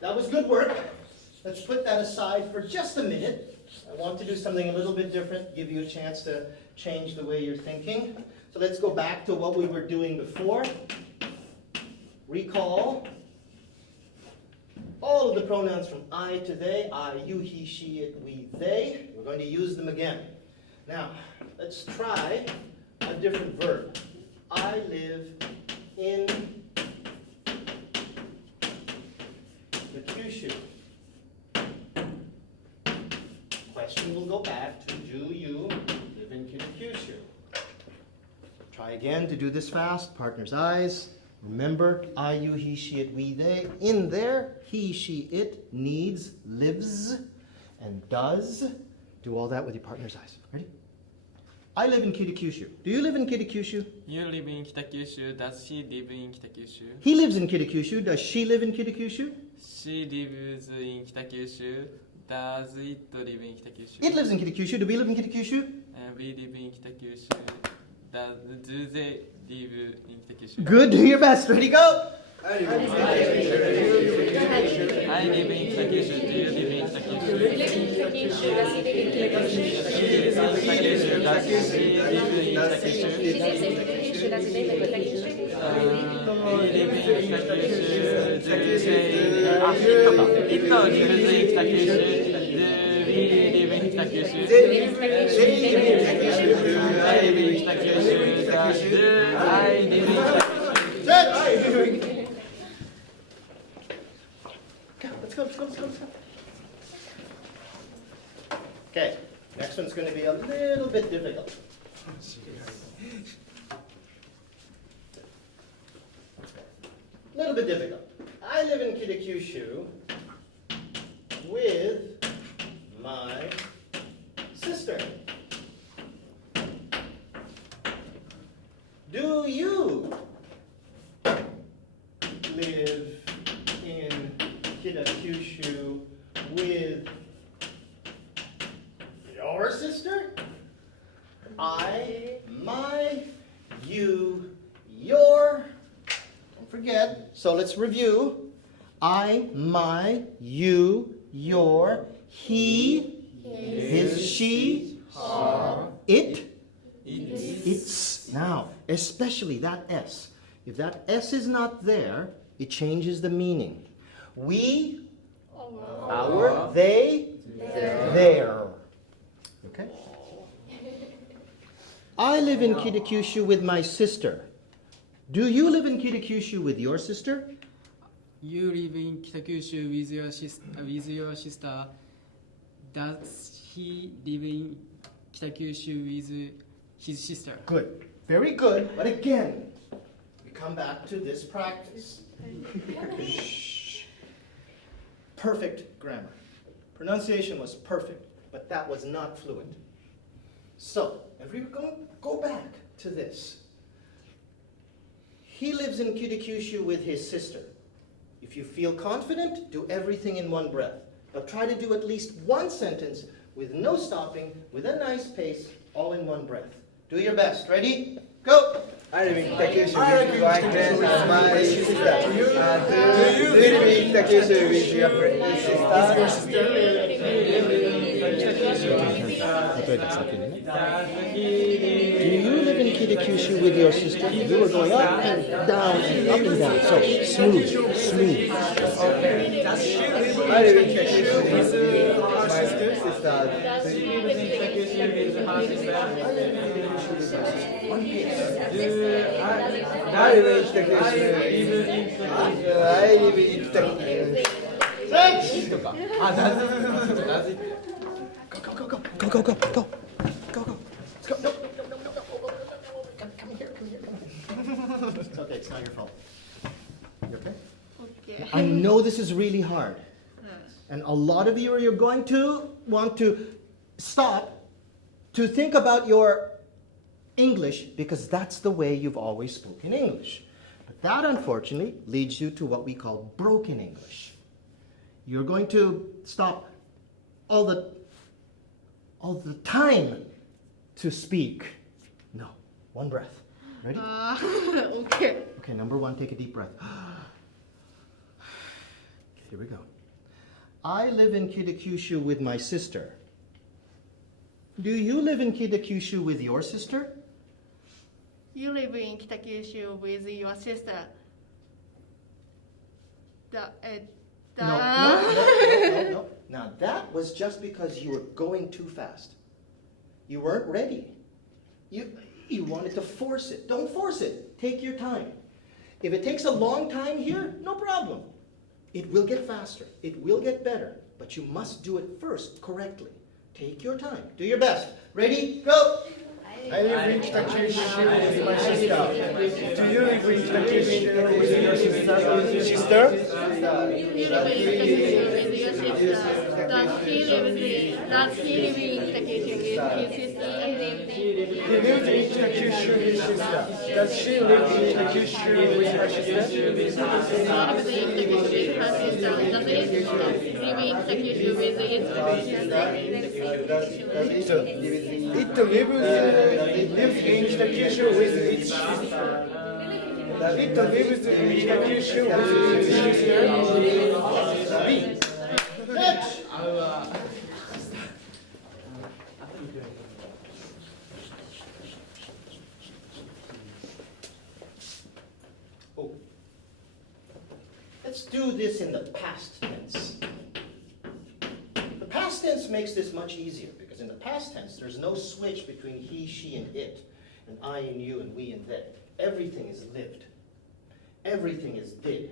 that was good work. Let's put that aside for just a minute. I want to do something a little bit different, give you a chance to change the way you're thinking. So let's go back to what we were doing before. Recall all of the pronouns from I to they, I, you, he, she, it, we, they. We're going to use them again. Now, let's try a different verb. I live in the Kyushu. Question will go back to, do you live in Kyushu? Try again to do this fast. Partner's eyes. Remember, I, you, he, she, it, we, they. In there, he, she, it, needs, lives, and does. Do all that with your partner's eyes. Ready? I live in Kitakyushu. Do you live in Kitakyushu? You live in Kitakyushu. Does he live in Kitakyushu? He lives in Kitakyushu. Does she live in Kitakyushu? She lives in Kitakyushu. Does it live in Kitakyushu? It lives in Kitakyushu. Do we live in Kitakyushu? We live in Kitakyushu. Do they live in Kitakyushu? Good. Do your best. Ready, go. I live in Kitakyushu. Do you live in Kitakyushu? She lives in Kitakyushu. Does he live in Kitakyushu? He lives in Kitakyushu. Does he live in Kitakyushu? We live in Kitakyushu. Do you live in Kitakyushu? It lives in Kitakyushu. Do we live in Kitakyushu? They live in Kitakyushu. I live in Kitakyushu. Do I live in Kitakyushu? Let's go. Okay, next one's going to be a little bit difficult. I live in Kitakyushu with my sister. Do you live in Kitakyushu with your sister? I, my, you, your. Don't forget. So let's review. I, my, you, your, he, his, she, it, its. Now, especially that S. If that S is not there, it changes the meaning. We, our, they, their. Okay? I live in Kitakyushu with my sister. Do you live in Kitakyushu with your sister? You live in Kitakyushu with your sister. Does he live in Kitakyushu with his sister? Good. Very good. But again, we come back to this practice. Shh. Perfect grammar. Pronunciation was perfect, but that was not fluent. So, if we go back to this. He lives in Kitakyushu with his sister. If you feel confident, do everything in one breath. But try to do at least one sentence with no stopping, with a nice pace, all in one breath. Do your best. Ready? Go! I live in Kitakyushu with my friends and my sister. Do you live in Kitakyushu with your sister? Do you live in Kitakyushu with your sister? You were going up and down and up and down. So, smooth. I live in Kitakyushu with my sister. I live in Kitakyushu. I live in Kitakyushu. Go. Let's go. No. Come here. It's okay, it's not your fault. You okay? Okay. I know this is really hard. And a lot of you are going to want to stop to think about your English because that's the way you've always spoken English. But that, unfortunately, leads you to what we call broken English. You're going to stop all the time to speak. No, one breath. Ready? Okay. Okay, number one, take a deep breath. here we go. I live in Kitakyushu with my sister. Do you live in Kitakyushu with your sister? You live in Kitakyushu with your sister. No. Now that was just because you were going too fast. You weren't ready. You wanted to force it. Don't force it. Take your time. If it takes a long time here, no problem. It will get faster. It will get better. But you must do it first correctly. Take your time. Do your best. Ready? Go! I live in Kitakyushu with my sister. Do you live in Kitakyushu with your sister? You live in Kitakyushu with your sister. Does he live in Kitakyushu with his sister? He lives in Kitakyushu with his sister. Does she live in Kitakyushu with her sister? She lives in Kitakyushu with her sister. Does it live in Kitakyushu with its sister? It lives in Kitakyushu with its sister. It lives in Kitakyushu with its sister. Next! Oh. Let's do this in the past tense. The past tense makes this much easier because in the past tense there's no switch between he, she, and it, and I and you, and we and they. Everything is lived. Everything is did.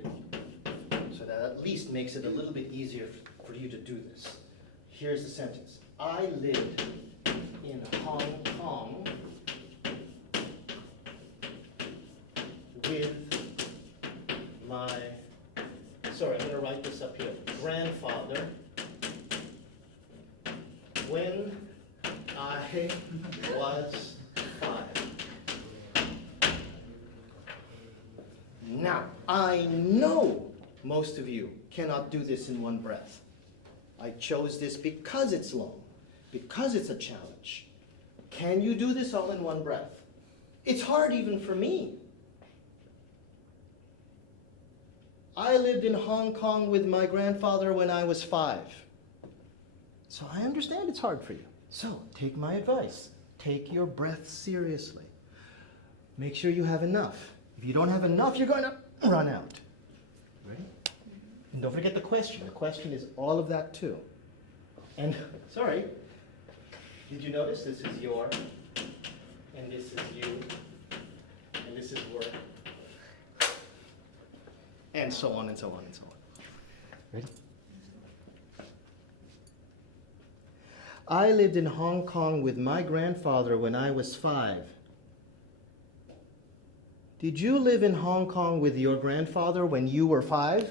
So that at least makes it a little bit easier for you to do this. Here's the sentence. I lived in Hong Kong with my, sorry, I'm going to write this up here, grandfather when I was 5. Now, I know most of you cannot do this in one breath. I chose this because it's long, because it's a challenge. Can you do this all in one breath? It's hard even for me. I lived in Hong Kong with my grandfather when I was 5. So I understand it's hard for you. So take my advice. Take your breath seriously. Make sure you have enough. If you don't have enough, you're going to run out. Ready? And don't forget the question. The question is all of that too. And, sorry, did you notice this is your, and this is you, and this is work, and so on and so on and so on. Ready? I lived in Hong Kong with my grandfather when I was 5. Did you live in Hong Kong with your grandfather when you were 5?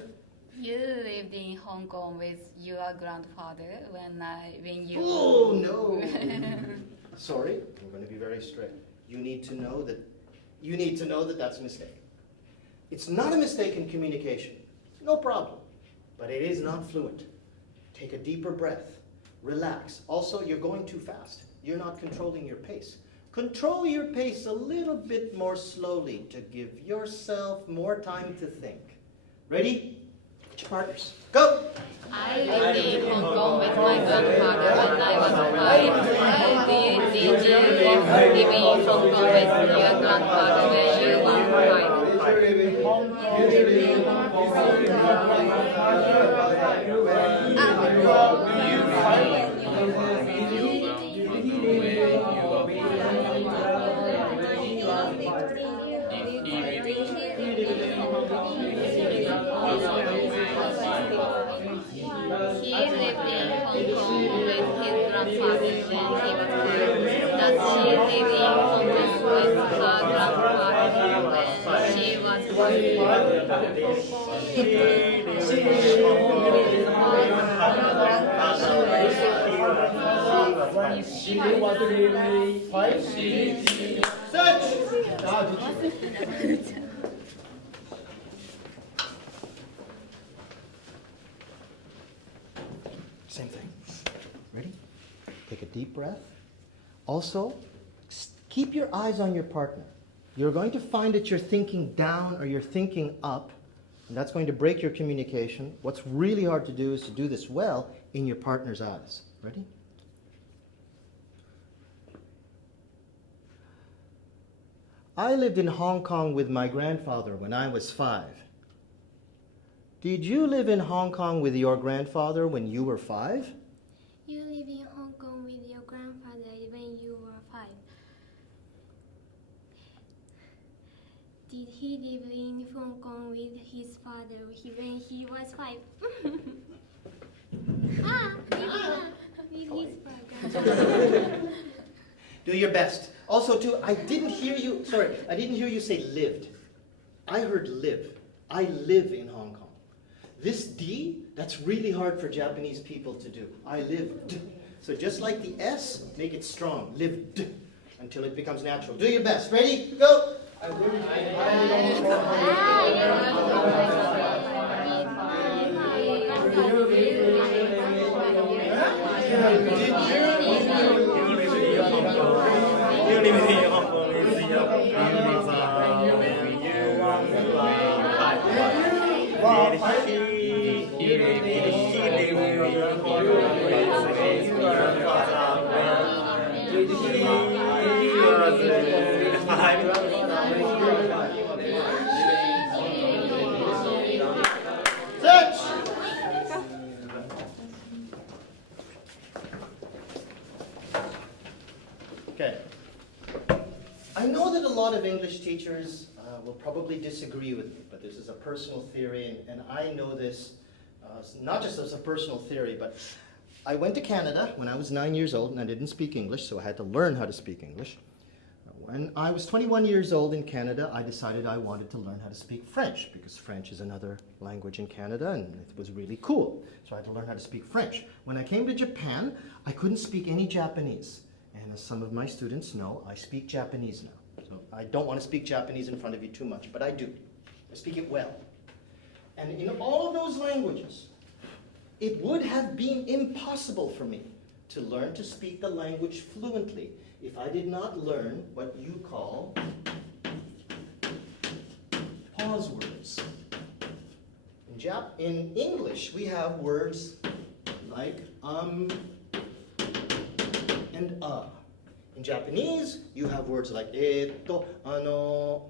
You lived in Hong Kong with your grandfather when you. Oh no! Sorry, I'm going to be very strict. You need to know that that's a mistake. It's not a mistake in communication. No problem. But it is not fluent. Take a deeper breath. Relax. Also, you're going too fast. You're not controlling your pace. Control your pace a little bit more slowly to give yourself more time to think. Ready? Get your partners. Go! I lived in Hong Kong with my grandfather when I was 5. Did you live in Hong Kong with your grandfather when you were 5? He lived in Hong Kong with his grandfather when he was 5. Does she live in Hong Kong with her grandfather when she was 5. Same thing. Ready? Take a deep breath. Also, keep your eyes on your partner. You're going to find that you're thinking down or you're thinking up, And that's going to break your communication. What's really hard to do is to do this well in your partner's eyes. Ready? I lived in Hong Kong with my grandfather when I was 5. Did you live in Hong Kong with your grandfather when you were 5? You live in Hong Kong with your grandfather when you were 5. Did he live in Hong Kong with his father when he was 5? With his father. Do your best. Also, too, I didn't hear you say lived. I heard live. I live in Hong Kong. This D, that's really hard for Japanese people to do. I lived. So just like the S, make it strong. Lived. Until it becomes natural. Do your best. Ready? Go! Okay. I know that a lot of English teachers will probably disagree with me, but this is a personal theory, and I know this not just as a personal theory, but I went to Canada when I was 9 years old, and I didn't speak English, so I had to learn how to speak English. When I was 21 years old in Canada, I decided I wanted to learn how to speak French, because French is another language in Canada, and it was really cool. So I had to learn how to speak French. When I came to Japan, I couldn't speak any Japanese. And as some of my students know, I speak Japanese now. So I don't want to speak Japanese in front of you too much, but I do. I speak it well. And in all of those languages, it would have been impossible for me to learn to speak the language fluently if I did not learn what you call pause words. In English, we have words like and In Japanese, you have words like ano.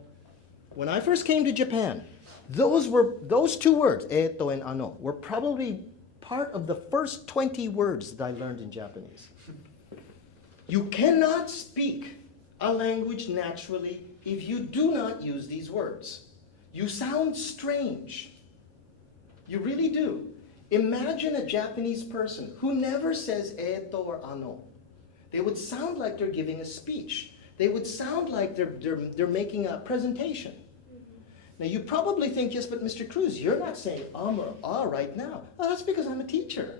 When I first came to Japan, those two words, eto and ano, were probably part of the first 20 words that I learned in Japanese. You cannot speak a language naturally if you do not use these words. You sound strange. You really do. Imagine a Japanese person who never says eto or ano. They would sound like they're giving a speech. They would sound like they're making a presentation. Now you probably think, yes, but Mr. Cruz, you're not saying or ah right now. Well, that's because I'm a teacher.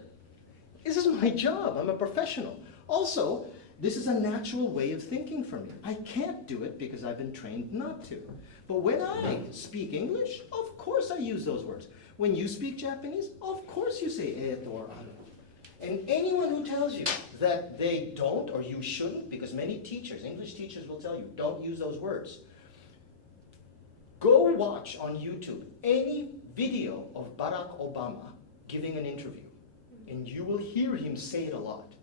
This is my job. I'm a professional. Also, this is a natural way of thinking for me. I can't do it because I've been trained not to. But when I speak English, of course I use those words. When you speak Japanese, of course you say eto or ano. And anyone who tells you that they don't or you shouldn't, because many teachers, English teachers will tell you, don't use those words. Go watch on YouTube any video of Barack Obama giving an interview, and you will hear him say it a lot.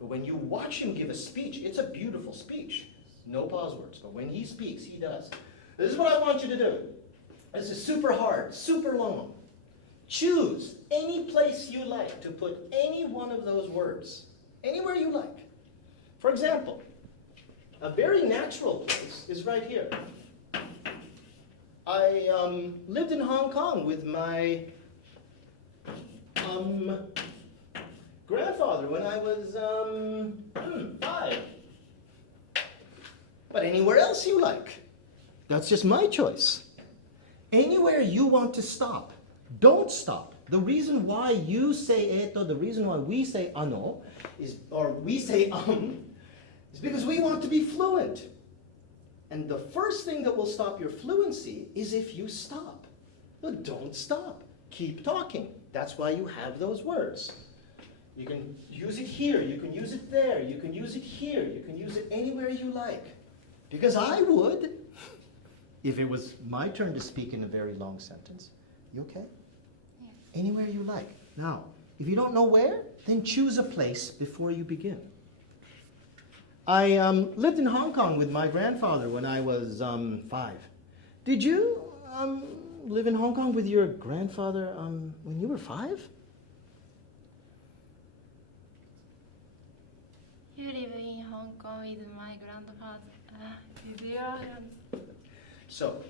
But when you watch him give a speech, it's a beautiful speech. No pause words. But when he speaks, he does. This is what I want you to do. This is super hard, super long. Choose any place you like to put any one of those words. Anywhere you like. For example, a very natural place is right here. I lived in Hong Kong with my grandfather when I was 5. But anywhere else you like. That's just my choice. Anywhere you want to stop, don't stop. The reason why you say eto, the reason why we say ano, or we say is because we want to be fluent. And the first thing that will stop your fluency is if you stop. But don't stop. Keep talking. That's why you have those words. You can use it here, you can use it there, you can use it here, you can use it anywhere you like. Because I would, if it was my turn to speak in a very long sentence, You okay? Anywhere you like. Now, if you don't know where, then choose a place before you begin. I lived in Hong Kong with my grandfather when I was 5. Did you live in Hong Kong with your grandfather when you were 5? You live in Hong Kong with my grandfather. With your So,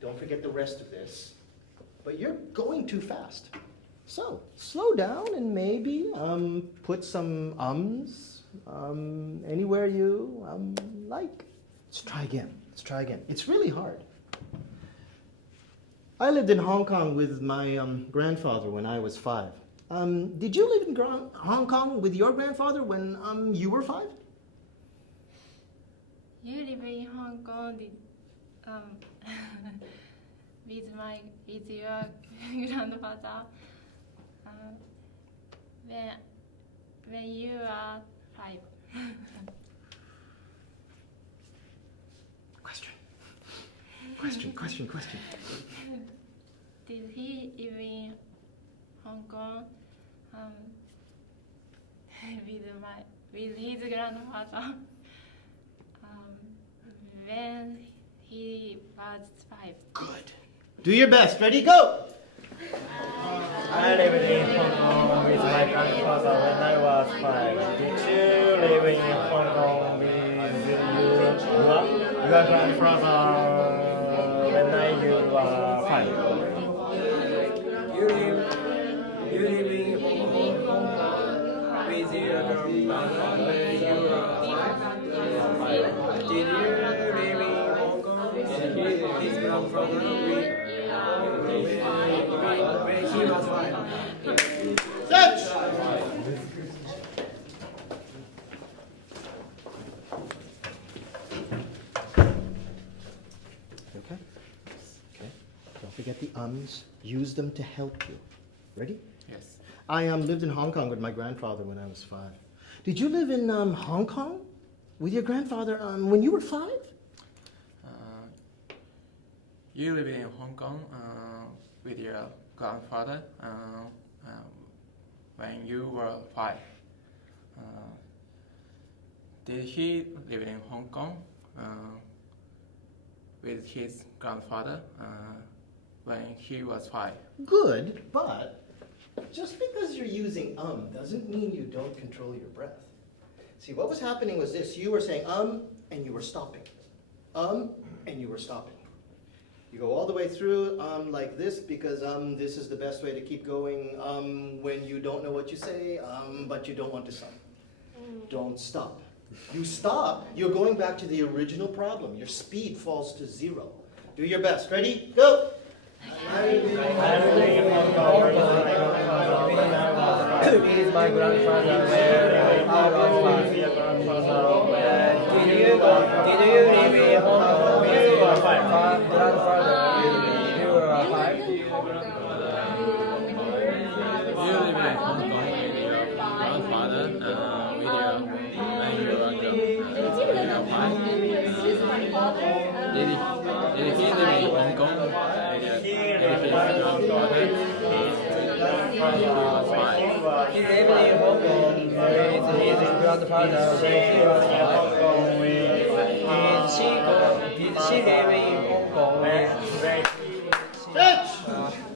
don't forget the rest of this. But you're going too fast. So, slow down and maybe put some anywhere you like. Let's try again. Let's try again. It's really hard. I lived in Hong Kong with my grandfather when I was 5. Did you live in Hong Kong with your grandfather when you were 5? You live in Hong Kong with your grandfather when you are 5. Question. Did he live in Hong Kong with his grandfather when he was 5? Good. Do your best. Ready, go! I lived in Hong Kong with my grandfather when I was 5. Did you live in Hong Kong with your grandfather when you were 5? You live in Hong Kong with your grandfather when you were 5. Did you live in Hong Kong with his grandfather when he was 5? Set! Okay? Okay. Don't forget the ums. Use them to help you. Ready? Yes. I lived in Hong Kong with my grandfather when I was 5. Did you live in Hong Kong with your grandfather when you were 5? You live in Hong Kong with your grandfather when you were 5. Did he live in Hong Kong with his grandfather when he was 5? Good, but just because you're using doesn't mean you don't control your breath. See, what was happening was this. You were saying and you were stopping. And you were stopping. You go all the way through like this because this is the best way to keep going when you don't know what you say, but you don't want to stop. Don't stop. You stop, you're going back to the original problem. Your speed falls to 0. Do your best. Ready? Go! I lived in Hong Kong with my grandfather when I was 5. Did you live in Hong Kong with your grandfather when you were 5? You live in Hong Kong with your grandfather when you were 5. Did he live in Hong Kong with his grandfather when he was 5? He lived in Hong Kong with his grandfather when he was 5. Did she live in